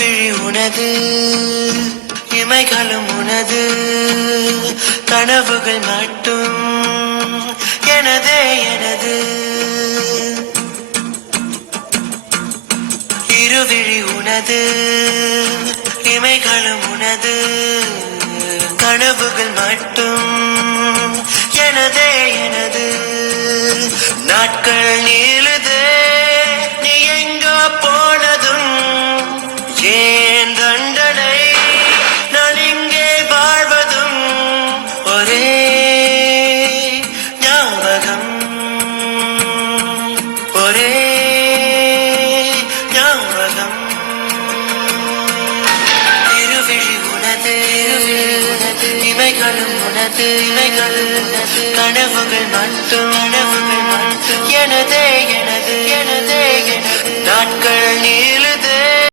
இருவிழி உனது, இமைகளும் உனது, கனவுகள் மட்டும் எனதே எனது. இருவிழி உனது, இமைகளும் உனது, கனவுகள் மட்டும் எனதே எனது. நாட்கள் நீளுதே நீ எங்கோ போனதும், ஏன் தண்டனை நான் இங்கே வாழ்வதும், ஒரே ஞாபகம் ஒரே ஞாபகம். இருவிழி உனது, இமைகளும் உனது, இமைகளும் உனது, கனவுகள் மட்டும் எனதே எனது, எனதே எனது. நாட்கள் நீர்